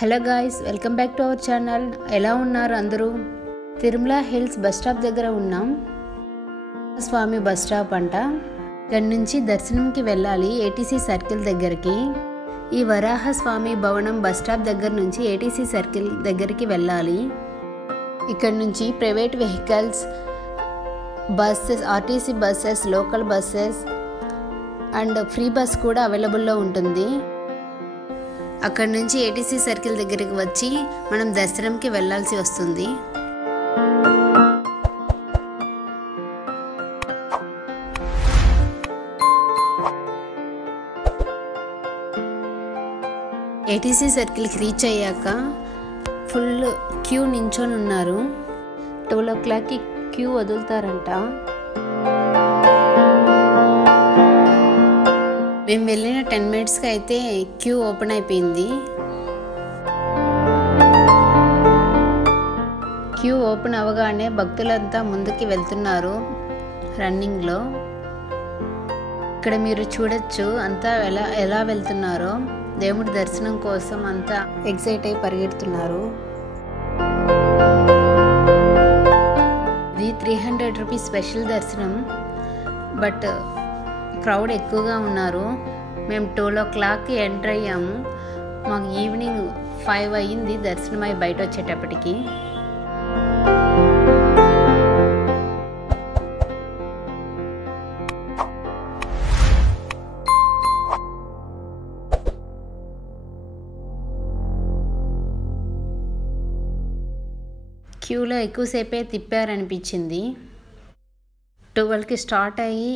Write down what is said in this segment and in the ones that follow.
Hello guys, welcome back to our channel. ఎలా ఉన్నారు అందరూ? తిరుమల హిల్స్ బస్ స్టాప్ దగ్గర ఉన్నాం. స్వామి బస్ స్టాప్ అంట. ఇక్కడి నుంచి దర్శనంకి వెళ్ళాలి ఏటీసీ సర్కిల్ దగ్గరికి. ఈ వరాహ స్వామి భవనం బస్ స్టాప్ దగ్గర నుంచి ఏటీసీ సర్కిల్ దగ్గరికి వెళ్ళాలి. ఇక్కడ నుంచి private vehicles, buses, RTC buses, local buses and free bus కూడా అవైలబుల్లో ఉంటుంది. అక్కడ నుంచి ఏటీసీ సర్కిల్ దగ్గరికి వచ్చి మనం దర్శనంకి వెళ్ళాల్సి వస్తుంది. ఏటీసీ సర్కిల్కి రీచ్ అయ్యాక ఫుల్ క్యూ నించొని ఉన్నారు. 12 o'clockకి క్యూ వదులుతారంట. మేము వెళ్ళిన 10 minutesకి అయితే క్యూ ఓపెన్ అయిపోయింది. క్యూ ఓపెన్ అవ్వగానే భక్తులంతా ముందుకి వెళ్తున్నారు రన్నింగ్లో. ఇక్కడ మీరు చూడొచ్చు అంతా ఎలా వెళ్తున్నారో. దేవుడి దర్శనం కోసం అంతా ఎక్సైట్ అయి పరిగెడుతున్నారు. ఇది 300 rupees స్పెషల్ దర్శనం. బట్ క్రౌడ్ ఎక్కువగా ఉన్నారు. మేము 12 o'clockకి ఎంటర్ అయ్యాము. మాకు ఈవినింగ్ 5 అయ్యింది దర్శనం అయి బయట వచ్చేటప్పటికి. క్యూలో ఎక్కువసేపే తిప్పారనిపించింది. 12కి స్టార్ట్ అయ్యి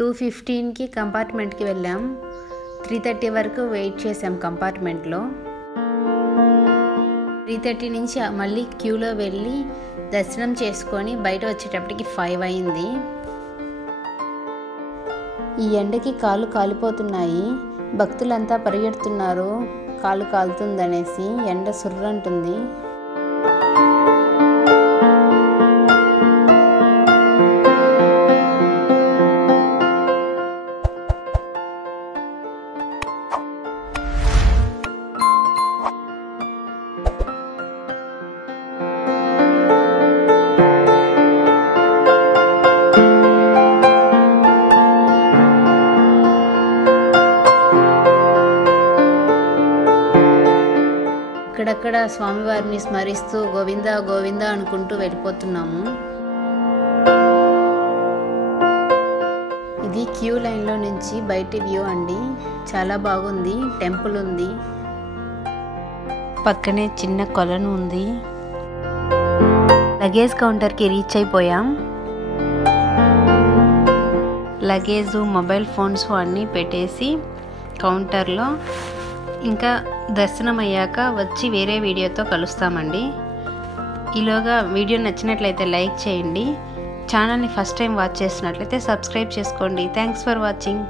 2:15కి కంపార్ట్మెంట్కి వెళ్ళాం. 3:30 వరకు వెయిట్ చేసాం కంపార్ట్మెంట్లో. 3:30 నుంచి మళ్ళీ క్యూలో వెళ్ళి దర్శనం చేసుకొని బయట వచ్చేటప్పటికి 5 అయింది. ఈ ఎండకి కాళ్ళు కాలిపోతున్నాయి. భక్తులంతా పరిగెడుతున్నారు కాళ్ళు కాలుతుందనేసి. ఎండ సుర్రంటుంది. అక్కడక్కడ స్వామివారిని స్మరిస్తూ గోవింద గోవింద అనుకుంటూ వెళ్ళిపోతున్నాము. ఇది క్యూ లైన్లో నుంచి బయట వ్యూ అండి. చాలా బాగుంది. టెంపుల్ ఉంది, పక్కనే చిన్న కొలను ఉంది. లగేజ్ కౌంటర్కి రీచ్ అయిపోయాం. లగేజ్, మొబైల్ ఫోన్స్ అన్నీ పెట్టేసి కౌంటర్లో ఇంకా దర్శనం అయ్యాక వచ్చి వేరే వీడియోతో కలుస్తామండి. ఈలోగా వీడియో నచ్చినట్లయితే లైక్ చేయండి. ఛానల్ని ఫస్ట్ టైం వాచ్ చేసినట్లయితే సబ్స్క్రైబ్ చేసుకోండి. Thanks for watching.